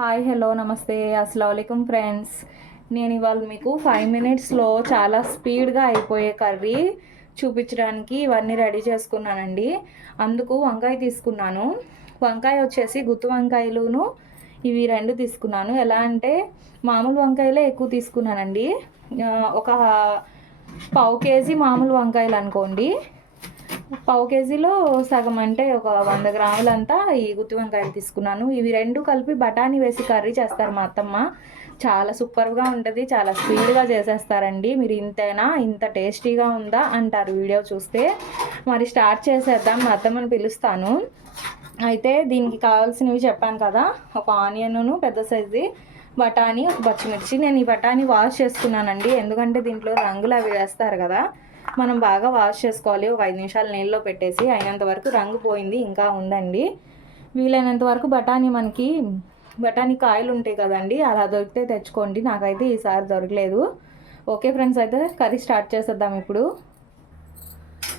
Hi hello నమస్తే. అస్సలం friends. నేను ఇవాళ మీకు ఫైవ్ మినిట్స్లో చాలా స్పీడ్గా అయిపోయే కర్రీ చూపించడానికి ఇవన్నీ రెడీ చేసుకున్నానండి. అందుకు వంకాయ తీసుకున్నాను. వంకాయ వచ్చేసి గుత్తి వంకాయలును ఇవి రెండు తీసుకున్నాను. ఎలా అంటే మామూలు వంకాయలే ఎక్కువ తీసుకున్నానండి. ఒక పావు కేజీ మామూలు వంకాయలు అనుకోండి. పావు కేజీలో సగం అంటే ఒక వంద గ్రాములంతా ఈ గుత్తి వంకాయలు తీసుకున్నాను. ఇవి రెండు కలిపి బఠానీ వేసి కర్రీ చేస్తారు మా అత్తమ్మ. చాలా సూపర్గా ఉంటుంది చాలా స్పీడ్గా చేసేస్తారండి. మీరు ఇంతేనా ఇంత టేస్టీగా ఉందా అంటారు వీడియో చూస్తే. మరి స్టార్ట్ చేసేద్దాం మా అత్తమ్మని పిలుస్తాను. అయితే దీనికి కావాల్సినవి చెప్పాను కదా ఒక ఆనియన్ను పెద్ద సైజు బఠానీ ఒక పచ్చిమిర్చి. నేను ఈ బఠానీ వాష్ చేసుకున్నానండి. ఎందుకంటే దీంట్లో రంగులు అవి వేస్తారు కదా. మనం బాగా వాష్ చేసుకోవాలి. ఒక ఐదు నిమిషాలు నీళ్ళలో పెట్టేసి అయినంత వరకు రంగు పోయింది ఇంకా ఉందండి. వీలైనంత వరకు బఠానీ మనకి బఠానీ కాయలు ఉంటాయి కదండి అలా దొరికితే తెచ్చుకోండి. నాకైతే ఈసారి దొరకలేదు. ఓకే ఫ్రెండ్స్ అయితే కర్రీ స్టార్ట్ చేసేద్దాం ఇప్పుడు.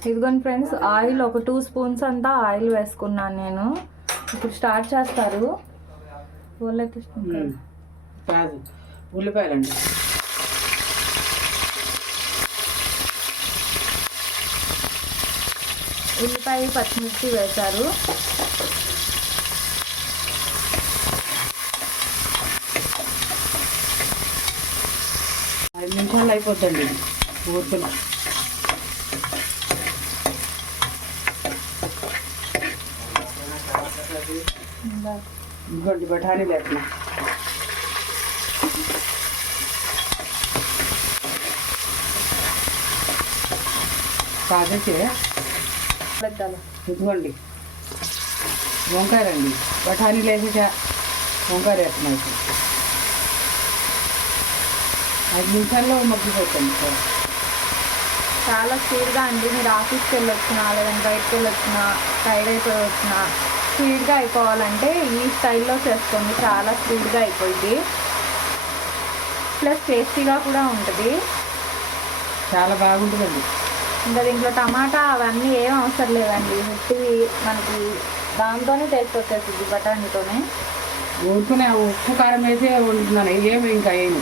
ఇదిగోండి ఫ్రెండ్స్ ఆయిల్ ఒక టూ స్పూన్స్ అంతా ఆయిల్ వేసుకున్నాను నేను. ఇప్పుడు స్టార్ట్ చేస్తారు. ఉల్లిపాయలు ఉల్లిపాయలండి. ఉల్లిపాయ పచ్చిమిర్చి వేశారు. ఐదు నిమిషాలు అయిపోద్దండి. ఇది ఇంకోటి ఇదిగోండి బఠానీ లేకుండా కాదేసే ఇదిగోండి. వంకాయలండి. బఠానీలు వేసి చా- వంకాయ వేస్తున్నాయి. ఐదు నిమిషాల్లో మగ్గిపోతుంది కూర. చాలా స్పీడ్గా అండి. మీరు ఆఫీస్కి వెళ్ళొచ్చినా లేదంటే బయటకు వెళ్ళొచ్చినా టైర్డ్ అయిపోయి వచ్చినా స్పీడ్గా అయిపోవాలంటే ఈ స్టైల్లో చేసుకోండి. చాలా స్పీడ్గా అయిపోయింది. ప్లస్ టేస్టీగా కూడా ఉంటుంది. చాలా బాగుంటుందండి. ఇంకా దీంట్లో టమాటా అవన్నీ ఏం అవసరం లేదండి ఉట్టి మనకి దాంతోనే టేస్ట్ వచ్చేస్తుంది బఠానీతోనే. ఊరుకునే ఉప్పు కారం వేసి వండుతున్నాను ఏమి ఇంకా ఏమి?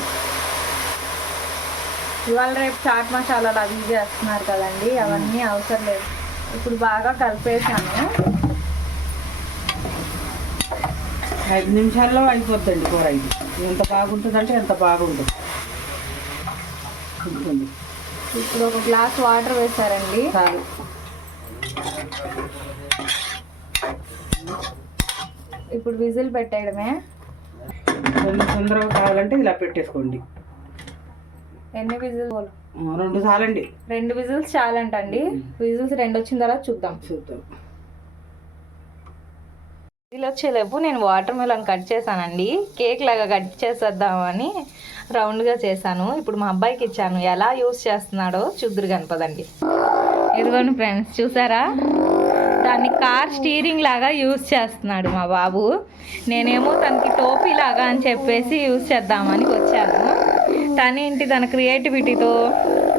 ఇవాళ రేపు చాట్ మసాలాలు అవి చేస్తున్నారు కదండి. అవన్నీ అవసరం లేదు. ఇప్పుడు బాగా కలిపేసాను ఐదు నిమిషాల్లో అయిపోద్దండి కూర ఇది ఎంత బాగుంటుందంటే ఎంత బాగుంటుంది. ఉంటుంది. ఇప్పుడు ఒక గ్లాస్ వాటర్ వేసారండి చాలు. ఇప్పుడు విజిల్ పెట్టేయడమే. కొంచెం తొందరగా కావాలంటే ఇలా పెట్టేసుకోండి. ఎన్ని విజిల్ రెండు చాలండి. రెండు విజిల్స్ చాలంటండి. విజిల్స్ రెండు వచ్చిన తర్వాత చూద్దాం. చూద్దాం. ఇలా వచ్చేలోపు నేను వాటర్ మెలన్ కట్ చేశానండి. కేక్ లాగా కట్ చేసేద్దామని రౌండ్గా చేశాను. ఇప్పుడు మా అబ్బాయికి ఇచ్చాను. ఎలా యూస్ చేస్తున్నాడో చూద్దరు కనపదండి ఇదిగోండి ఫ్రెండ్స్ చూసారా? దాన్ని కార్ స్టీరింగ్ లాగా యూస్ చేస్తున్నాడు మా బాబు. నేనేమో తనకి టోపీ లాగా అని చెప్పేసి యూస్ చేద్దామని వచ్చాను. తనేంటి తన క్రియేటివిటీతో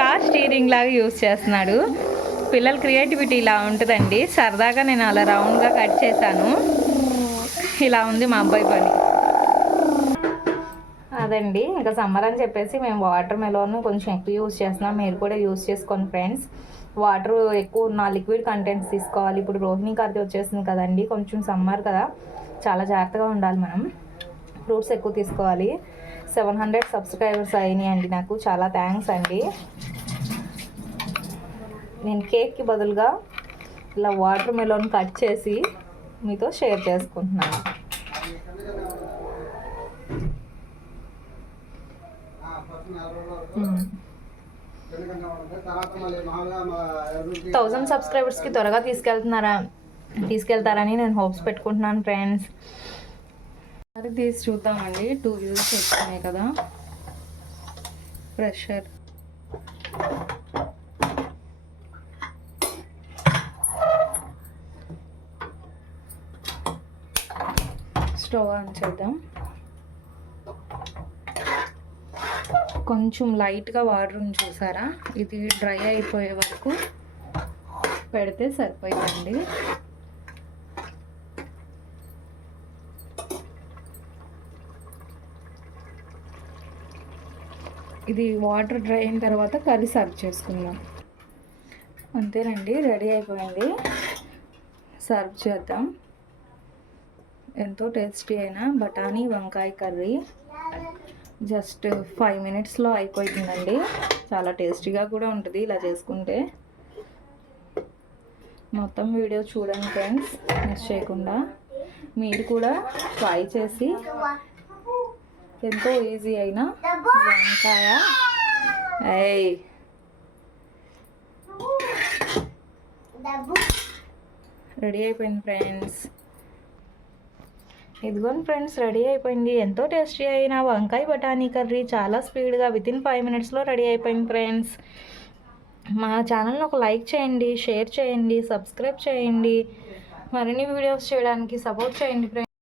కార్ స్టీరింగ్ లాగా యూస్ చేస్తున్నాడు. పిల్లల క్రియేటివిటీ ఇలా ఉంటుందండి. సరదాగా నేను అలా రౌండ్గా కట్ చేశాను. ఇలా ఉంది మా అబ్బాయి పని. అదండి ఇంకా సమ్మర్ అని చెప్పేసి మేము వాటర్ మెలోన్ కొంచెం ఎక్కువ యూస్ చేస్తున్నాం. మీరు కూడా యూస్ చేసుకోండి ఫ్రెండ్స్. వాటర్ ఎక్కువ నా లిక్విడ్ కంటెంట్స్ తీసుకోవాలి. ఇప్పుడు రోహిణి కర్రీ వచ్చేసింది కదండి కొంచెం సమ్మర్ కదా. చాలా జాగ్రత్తగా ఉండాలి మనం. ఫ్రూట్స్ ఎక్కువ తీసుకోవాలి. సెవెన్ హండ్రెడ్ సబ్స్క్రైబర్స్ అయినాయి అండి నాకు. చాలా థ్యాంక్స్ అండి. నేను కేక్కి బదులుగా ఇలా వాటర్ మెలోన్ కట్ చేసి మీతో షేర్ చేసుకుంటున్నాను. థౌజండ్ సబ్స్క్రైబర్స్కి త్వరగా తీసుకెళ్తున్నారా? తీసుకెళ్తారని నేను హోప్స్ పెట్టుకుంటున్నాను ఫ్రెండ్స్. అది తీసి చూద్దామండి. టూ వ్యూస్ వచ్చినాయి కదా. ప్రెషర్ స్టవ్ ఆన్ చేద్దాం. కొంచెం లైట్గా వాటర్ చూసారా? ఇది డ్రై అయిపోయే వరకు పెడితే సరిపోయిందండి ఇది వాటర్ డ్రై అయిన తర్వాత కర్రీ సర్వ్ చేసుకుందాం. అంతేనండి రెడీ అయిపోయింది. సర్వ్ చేద్దాం. ఎంతో టేస్టీ అయిన బఠానీ వంకాయ కర్రీ. జస్ట్ ఫైవ్ మినిట్స్లో అయిపోతుందండి. చాలా టేస్టీగా కూడా ఉంటుంది ఇలా చేసుకుంటే. మొత్తం వీడియో చూడండి ఫ్రెండ్స్ మిస్ చేయకుండా. మీరు కూడా ట్రై చేసి ఎంతో ఈజీ అయిన వంకాయ. ఏయ్. రెడీ అయిపోయింది ఫ్రెండ్స్. ఇదిగోండి ఫ్రెండ్స్ రెడీ అయిపోయింది. ఎంతో టేస్టీ అయిన వంకాయ బఠానీ కర్రీ చాలా స్పీడ్గా వితిన్ ఫైవ్ మినిట్స్లో రెడీ అయిపోయింది ఫ్రెండ్స్. మా ఛానల్ని ఒక లైక్ చేయండి షేర్ చేయండి సబ్స్క్రైబ్ చేయండి. మరిన్ని వీడియోస్ చేయడానికి సపోర్ట్ చేయండి ఫ్రెండ్స్.